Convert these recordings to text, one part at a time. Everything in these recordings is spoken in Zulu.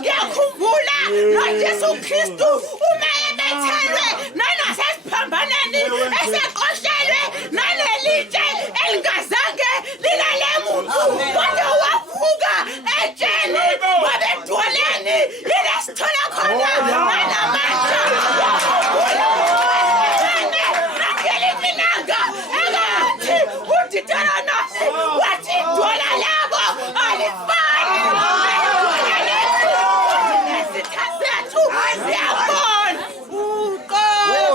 ngiyakhumbula noJesu Kristu uma ebethelwe nanasesiphambaneni eseqoshelwe nalelitshe elingazange lilale muntu kodwa wavuka etsheni wabedwaleni ilesithola khona nanamandla wathi idwala labo alifani nezitha zethu ziyabona uqobo.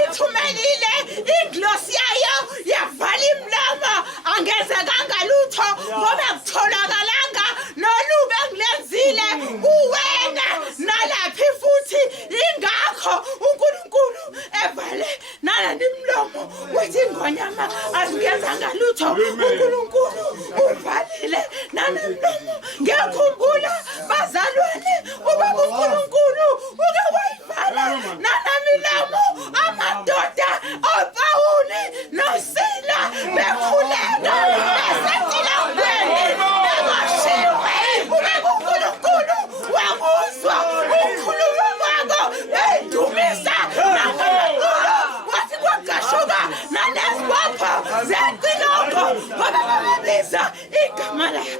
Ithumelile inglosi yayo yavala imlomo angezekanga lutho ngoba kutholakalanga noluba engilenzile kuwena nalaphi futhi ingakho uNkulunkulu evale nalani imlomo wathi ingonyama azingezanga lutho uNkulunkulu uvalile nalani imlomo. Ngiyakhumbula bazalwane ubaba uNkulunkulu uke wayivala nalami imlomo amadoda oPawuli noSila bekhuleka besacela kwene bebashiwe ubaba uNkulunkulu wakuzwa ukukhuluma kwabo bedumisa nangamaculo wathi kwagashuka nanesibopho zecilongo ngoba babebiza igama lakhe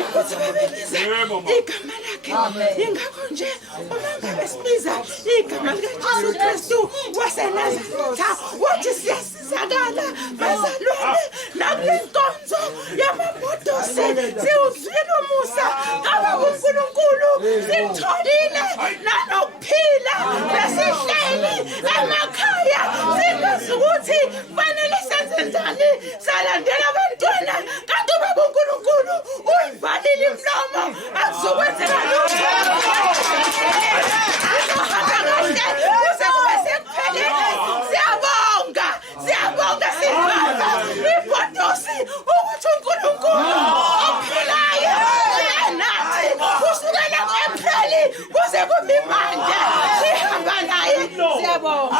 ukuthi babebiza igama lakhe. Ingakho nje uma ngabe sibiza igama likaJesu Kristu waseNazaretha wathi siyasizakala bazalwane nakwinkonzo yamamodosi siwuzwile umusa ngoba uNkulunkulu simtholile nanokuphila besihleli emakhaya singazi ukuthi fanele senze njani salandela abantwana kanti ubaba uNkulunkulu uyivalile imlomo akuzokwenzeka lutho. Siyabonga sibaba ipotosi ukuthi uNkulunkulu ophilayo nathi kusukela ngoAprili kuze kube manje sihamba naye. Siyabonga.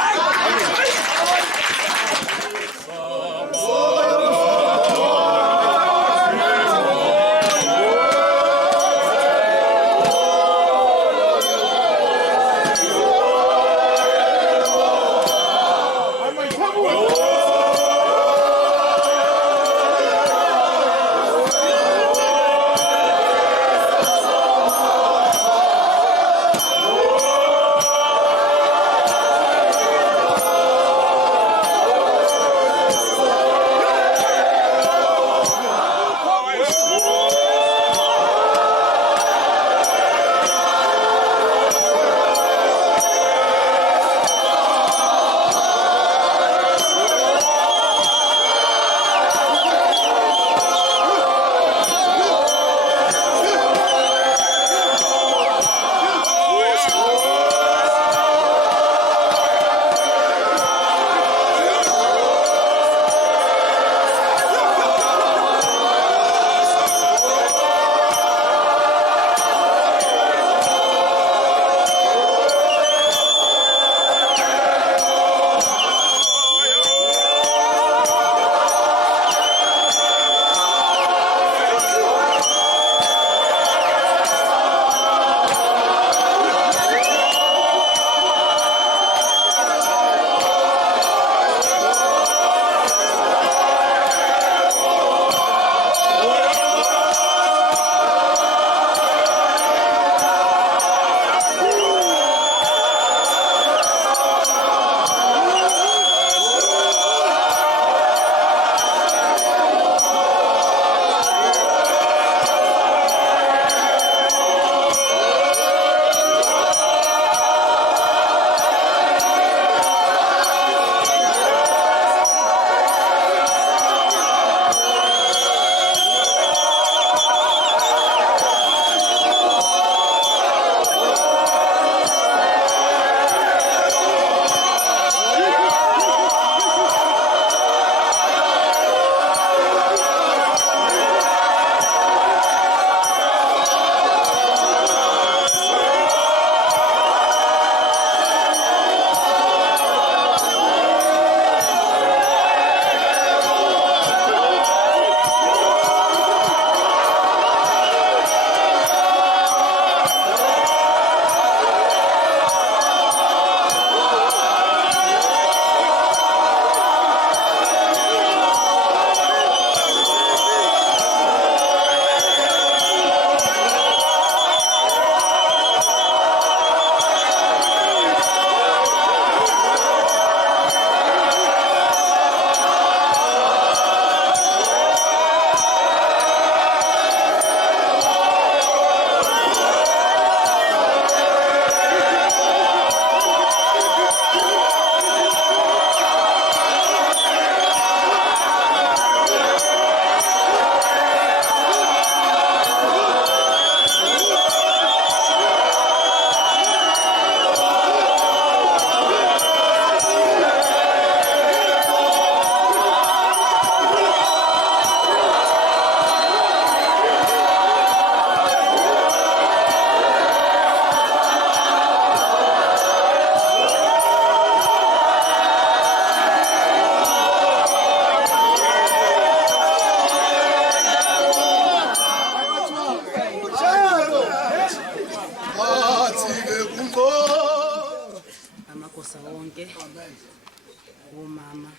Umama.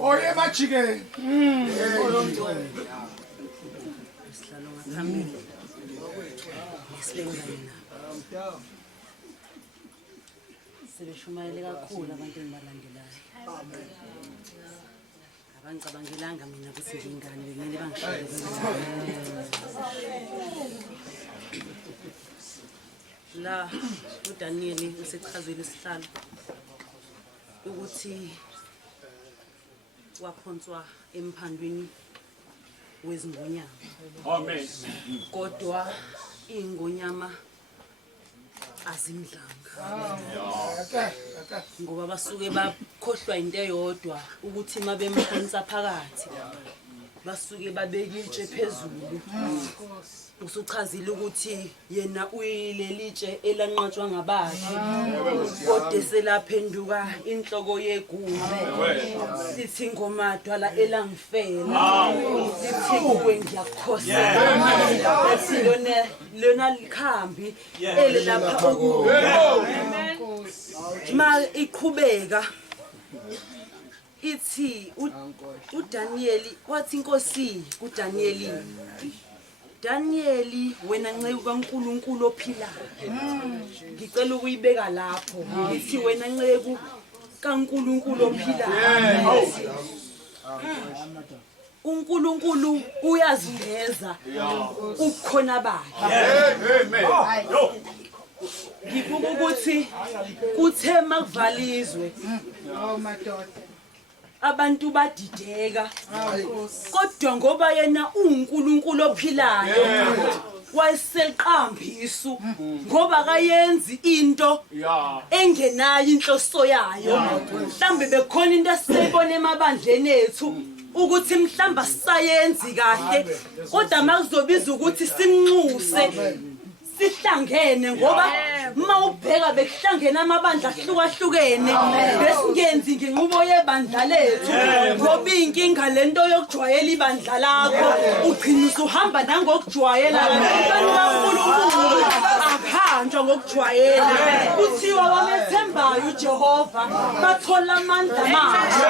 Oye machike. Sihlalo ngaphambili. Sibengana. Sebeshumayele kakhulu abantu engibalandelayo. Abangicabangelanga mina ukuthi ngingane bekumele bangishayele. La uDaniel usechazile isihlalo ukuthi waphonswa emphandweni wezingonyama. Amen. Kodwa ingonyama azimdlanga. Ngoba basuke bakhohlwa into eyodwa ukuthi mabemphonsa phakathi basuke babeka ilitshe phezulu. Usuchazile ukuthi yena uyilelitshe elanqatshwa ngabakhe kodwa selaphenduka inhloko yegumbe sithi ngomadwala elangifela sithi kuwe ngiyakhosela silona lona likhambi elilapha ukuwe ma iqhubeka ithi uDanieli wathi inkosi kuDanieli Danieli wena nceku kaNkuluNkulu ophilayo ngicela ukuyibeka lapho ngithi wena nceku kaNkuluNkulu ophilayo uNkulunkulu uyaziveza ukukhona bakhe ngibuka ukuthi kuthe makuvalizwe abantu badideka kodwa ngoba yena uNkulunkulu ophilayo wayeseqambisu ngoba kayenzi into engenayo inhloso yayo mhlambe bekhona into esibone emabandleni ethu ukuthi mhlamba sayenzi kahle kodwa makuzobiza ukuthi simnxuse sihlangene ngoba mawubheka bekuhlangena amabandla ahlukahlukene besingenzi nginqubo yebandla lethu ngoba inkinga lento yokujwayela ibandla lakho ugcina usuhamba nangokujwayela abantu kaNkulunkulu akhanjwa ngokujwayela kuthiwa wamethembayo uJehova bathola amandla manje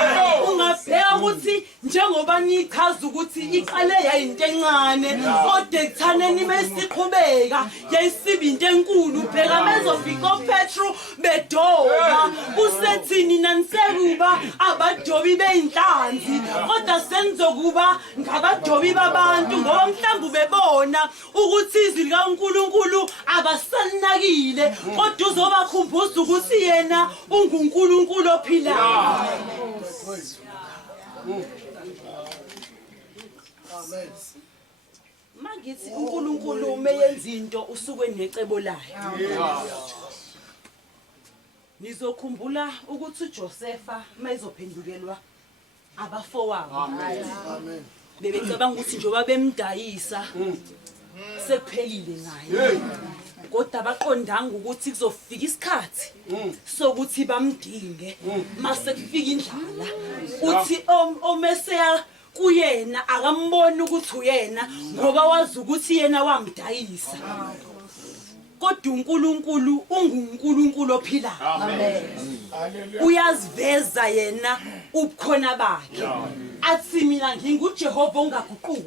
ungabheka ukuthi njengoba nichaza ukuthi iqale yayinto encane kodwa ekuthaneni mesiqhubeka yayisibi into enkulu bheka bezofika oPetro bedoba usethini nanisekuba abadobi beinhlanzi kodwa senizokuba ngabadobi babantu ngoba mhlawumbe bebona ukuthi izwi likaNkuluNkulu abasanakile kodwa uzobakhumbuza ukuthi yena unguNkulunkulu ophilayo. Amen. Magithi uNkulunkulu umeyenza into usuke necebo layo. Nizokhumbula ukuthi uJosefa mayizophendukelwa abafowabo. Amen. Bebecabanga ukuthi njoba bemdayisa sekuphelile ngaye. Kodwa baqondanga ukuthi kuzofika isikhathi sokuthi bamdinge mase kufika indlala uthi omeseya kuyena akamboni ukuthi uyena ngoba wazi ukuthi yena wamdayisa kodwa uNkulunkulu unguNkulunkulu ophilayo. Amen. Uyaziveza yena ubukhona bakhe athi mina nginguJehova ongaguquki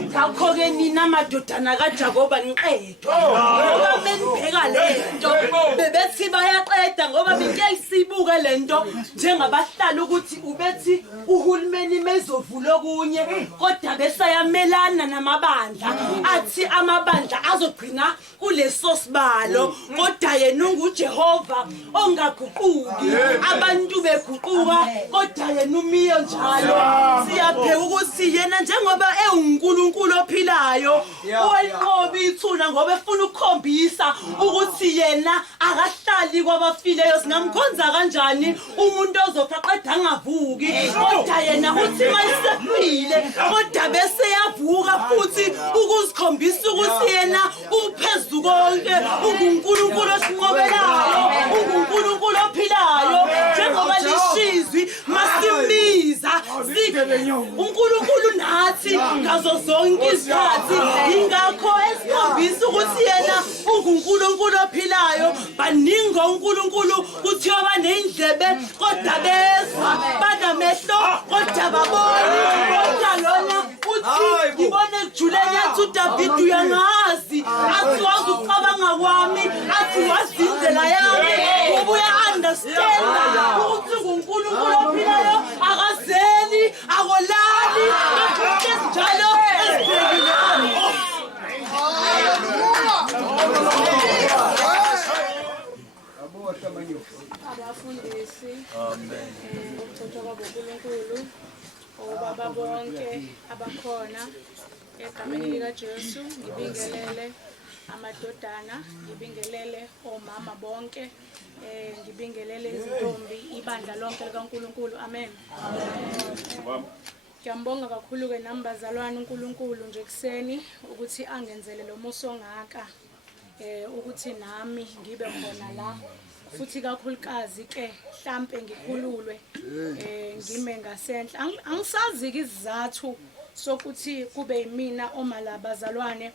ngakho ke nina amadodana kaJakoba niqedwa ngoba benibheka lento bebethi bayaqeda ngoba bengiyisibuka lento njengabahlali ukuthi ubethi uhulumeni mezovula okunye kodwa besayamelana namabandla athi amabandla azogcina kuleso sibalo kodwa yena unguJehova ongaguquki abantu beguquka kodwa yena umiyo njalo siyapheka ukuthi yena njengoba uNkulunkulu ophilayo owenqoba ithuna ngoba efuna ukukhombisa ukuthi yena akahlali kwabafileyo singamkhonza kanjani umuntu ozofa qeda angavuki kodwa yena uthi mayisefile kodwa bese yavuka futhi ukuzikhombisa ukuthi yena uphezulu konke uNkulunkulu osinqobelayo uNkulunkulu ophilayo njengoba lishizwi masimbiza uNkulunkulu nathi ngazo zonke izikhathi ingakho esikhombisa ukuthi yena unguNkulunkulu ophilayo baningi uNkulunkulu kuthiwa banendlebe kodwa bezwa banamehlo kodwa baboni kodwa lona uthi ngibone ejuleni yathi uDavid uyangazi athi wazi ucabanga kwami athi wazi indlela yami ubuya understand ukuthi nguNkulunkulu ophilayo akazeli akolali njalo esibhekile abafundisi ukuthothwa kwaNkulunkulu obaba bonke abakhona egameni likaJesu ngibingelele amadodana ngibingelele omama bonke ngibingelele izintombi ibandla lonke likaNkulunkulu amen. Ngiyambonga kakhulu ke nambazalwane uNkulunkulu nje kuseni ukuthi angenzele lo muso ngaka ukuthi nami ngibe khona la futhi kakhulukazi ke mhlambe ngikhululwe ngime ngasenhla angisazi izizathu sokuthi kube yimina oma labazalwane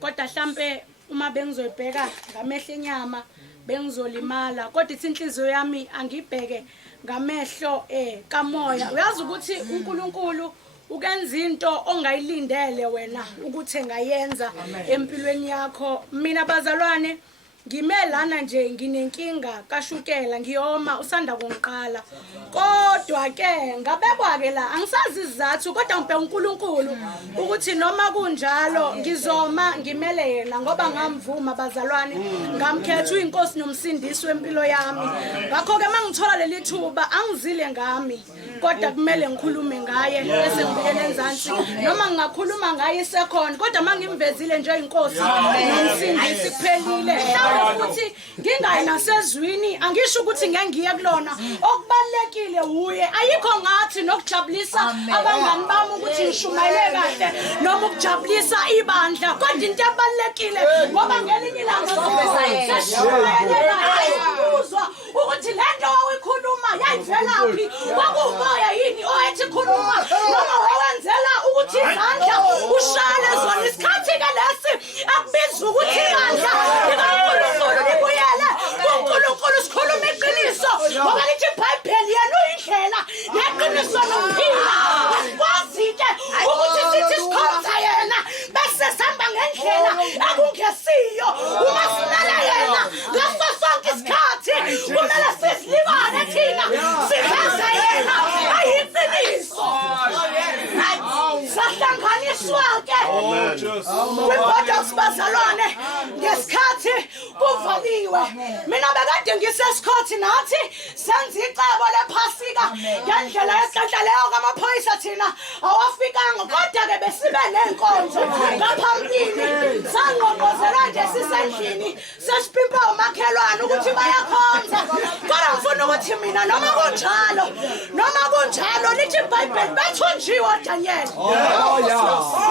kodwa mhlambe uma bengizoyibheka ngamehlo enyama bengizolimala kodwa ithi inhliziyo yami angibheke ngamehlo kamoya uyazi ukuthi uNkulunkulu ukenza into ongayilindele wena ukuthi engayenza empilweni yakho mina bazalwane ngimelana nje nginenkinga kashukela ngiyoma usanda kungiqala kodwa ke ngabekwa ke la angisazi izizathu kodwa ngibheka uNkulunkulu ukuthi noma kunjalo ngizoma ngimele yena ngoba ngamvuma bazalwane ngamkhetha uyiNkosi nomsindisi wempilo yami ngakho ke mangithola leli thuba angizile ngami kodwa kumele ngikhulume ngaye bese ngibuyele enzansi noma ngingakhuluma ngaye isekhona kodwa mangimvezile nje iNkosi nomsindisi kuphelile ukuthi ngingayi nasezwini angisho ukuthi ngeke ngiye kulona okubalekile uye ayikho ngathi nokujabulisa abangani bami ukuthi ngishumayele kahle noma ukujabulisa ibandla kodwa into ebalekile ngoba ngelinye ilanga seshumayele ukuzwa ukuthi lento oyikhuluma yayivelaphi kwakumoya yini oyethi khuluma noma wawenzela ukuthi izandla ushale zona isikhathi ke lesi akubiza ukuthi ibandla libuyele kuNkulunkulu sikhuluma iqiniso ngoba lithi iBhayibheli yena uyindlela yeqiniso nokuphila kwazi ke ukuthi sithi sikhonza yena bese sihamba ngendlela akungesiyo uma sinala yena ngaso sonke isikhathi kumele sisilibane thina siveze yena ayiqiniso sahlanganiswa ke kwiBhayibheli sibazalwane ngesikhathi kuvaliwe mina bekade ngisesikhothi nathi senza icebo lephasika ngendlela yehlahleyo kamaphoyisa thina awafikanga kodwa ke besibe nenkonzo ngaphambili sangqongqozela nje sisendlini sesipimpa umakhelwane ukuthi bayakhonza kodwa ngifuna ukuthi mina noma kunjalo lithi iBhayibheli bethunjiwe uDaniel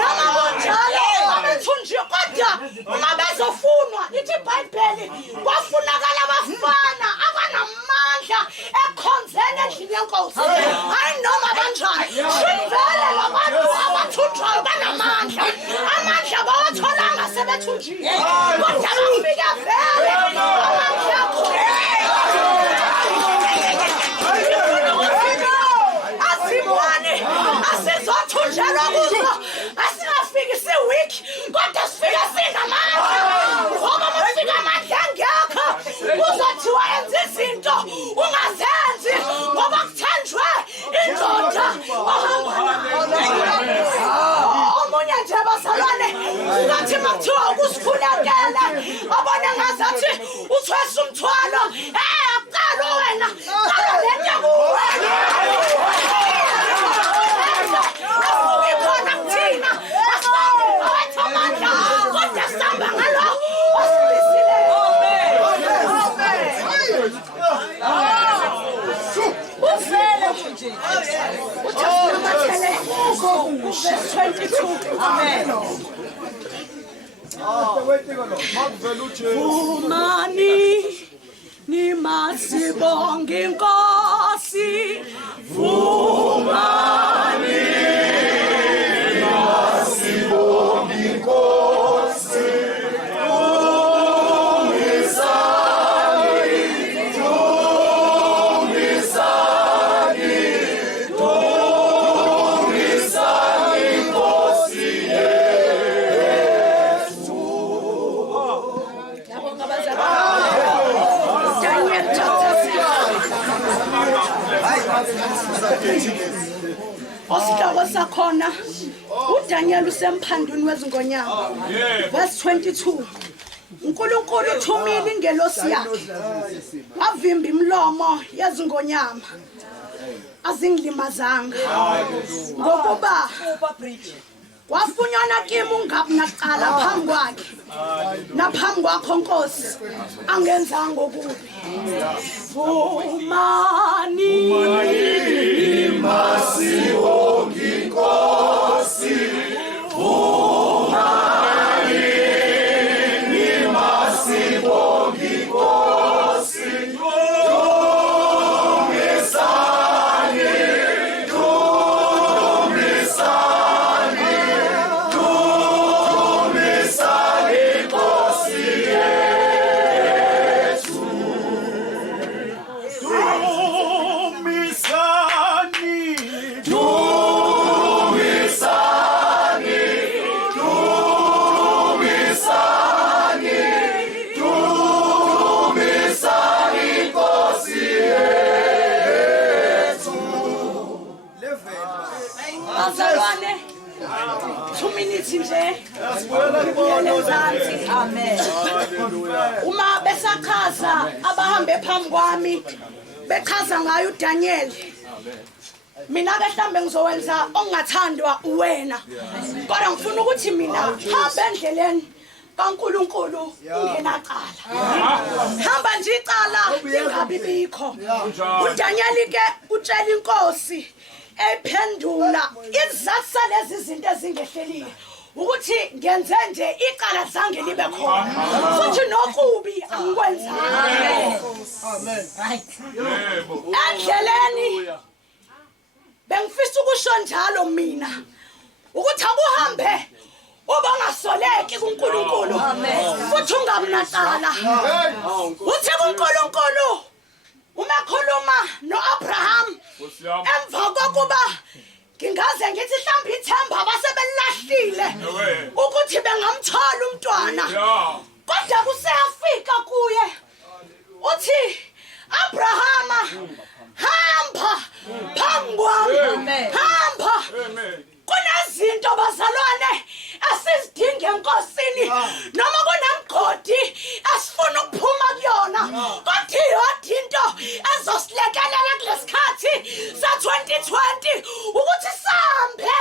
noma kunjalo bethunjiwe kodwa uma bezofunwa lithi iBhayibheli kwafunakala abafana abanamandla ekhonzeni endlini yenkosi hayi noma kanjani shivele labantu abathunjwayo banamandla amandla bawatholanga sebethunjiwe kodwa bafika vele amandla akho asibone asizothunjelwa kuzo asingafiki si-weak kodwa sifika sinamandla ngoba mafika amandla angekho kuzothiwa yenza izinto ungazenzi ngoba kuthenjwe indoda ohamba omunye nje bazalwane ngathi makuthiwa ukusikhulekele abone ngazathi uthwesa umthwalo akuqala wena qala lento kuwe asikhona kuthina awethu amandla kodwa sihamba ngalo osibisile uvele nje uthamathele verse 22 amen Vumani nimasibonge inkosi Vumani nimasibonge inkosi lusemphandweni wezingonyama verse 22 uNkulunkulu uthumile ingelosi yakhe wavimba imlomo yezingonyama azingilimazanga ngokuba wafunyana kimi ungabi naqala phambi kwakhe naphambi kwakho Nkosi angenzanga okubi vumani Imasibongi Nkosi vumani Imasibongi Nkosi bazalwane 2 minutes nje amen uma besachaza abahambe phambi kwami bechaza ngayo uDaniel mina ke mhlambe ngizowenza ongathandwa uwena kodwa ngifuna ukuthi mina hamba endleleni kaNkulunkulu ungenaqala hamba nje icala lingabi bikho uDaniel ke utshela inkosi ephendula izathu lezi zinto ezingehlelile ukuthi ngenze nje iqala zange libe khona futhi nokubi angikwenzanga amen right endleleni bengifisa ukusho njalo mina ukuthi akuhambe ubangasoleki kuNkulunkulu futhi ungabi naqala uthi kuNkulunkulu uma khuluma noAbraham emva kokuba ngingaze ngithi mhlawumbe ithemba abasebelahlile ukuthi bengamthola umntwana kodwa kuseyafika kuye uthi Abrahama hamba phambi kwami hamba kunezinto bazalwane asizidinge enkosini noma kunemgodi asifuna ukuphuma kuyona kodwa iyodwa into ezosilekelela kulesikhathi sa2020 ukuthi sambe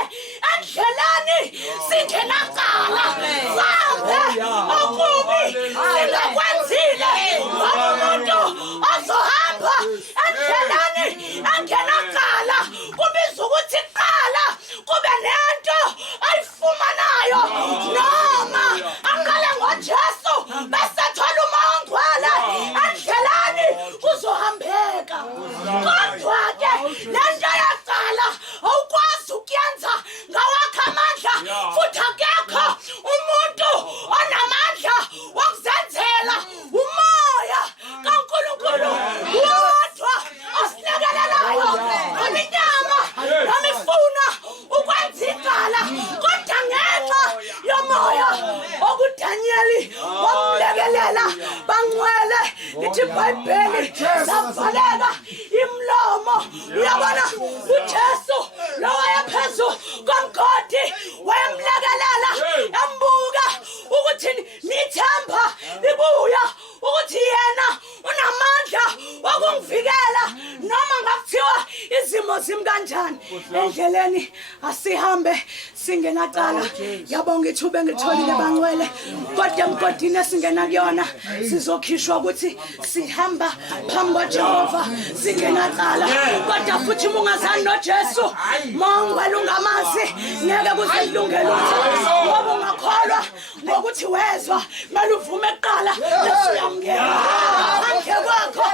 endleleni singenaqala sambe okubi singakwenzile ngoba umuntu ozohamba endleleni engenaqala kubiza ukuthi qala kube nento ayifumanayo noma aqale ngoJesu bese thola umangcwala endleleni kuzohambeka kodwa ke lento yaqala awukwazi ukuyenza ngawakho amandla futhi akekho umuntu onamandla wokuzenzela umoya kaNkulunkulu wodwa osilekelelayo inyama noma ifuna ukwenza iqala kodwa ngenxa yomoya okuDaniel wamlekelela bangcwele lithi iBhayibheli savaleka imlomo uyabona uJesu lo wayephezu komgodi wayemlekelela embuka ukuthi nithemba libuya ukuthi yena unamandla wokungivikela noma ngakuthiwa izimo zimi kanjani endleleni asihambe singenaqala yabonga ithuba engitholile bangcwele kodwa emgodini esingena kuyona sizokhishwa ukuthi sihamba phambi kaJehova singenaqala kodwa futhi ungazani noJesu mongwela ungamazi ngeke kuzilungele ngoba ungakholwa ngokuthi wezwa manje uvume eqala bese uyamngena ngeke kwakho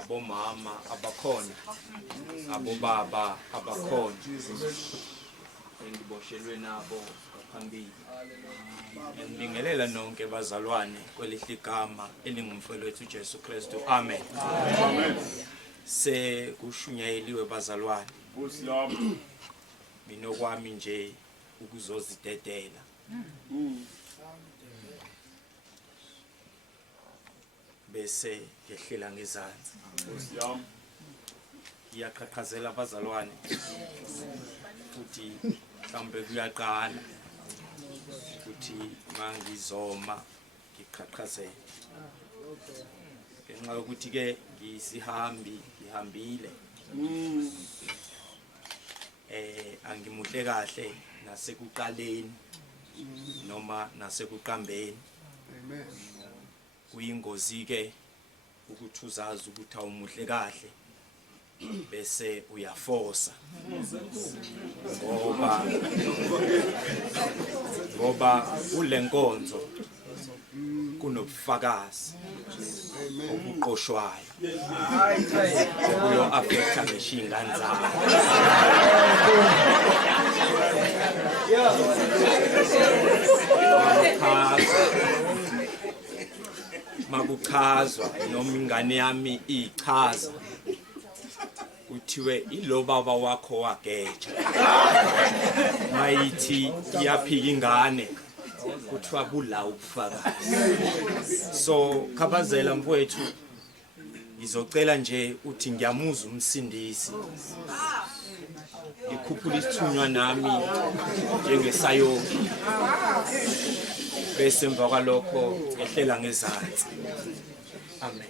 abomama abakhona abobaba abakhona engiboshelwe nabo ngaphambili ngibingelela nonke bazalwane kwelihle igama elingumfowethu uJesu Kristu amen sekushunyayeliwe bazalwane mina okwami nje ukuzozidedela bese yehlela ngezansi ngiyaqhaqhazela abazalwane futhi mhlawumbe kuyaqala ukuthi mangizoma ngiqhaqhazela ngenxa yokuthi ke ngihambile angimuhle kahle nasekuqaleni noma nasekuqambeni kuyingozi ke ukuthi uzazi ukuthi awumuhle kahle bese uyafosa ngoba ulenkonzo kunobufakazi obuqoshwayo kuyo affecta ngisho ingane zabo makuchazwa noma ingane yami ichaza kuthiwe ilo baba wakho wageja mayithi iyaphika ingane kuthiwa bula ubufakazi so khabazela mfowethu ngizocela nje uthi ngiyamuza umsindisi ngikhuphula isithunywa nami njengesayongi bese emva kwalokho ehlela ngezansi amen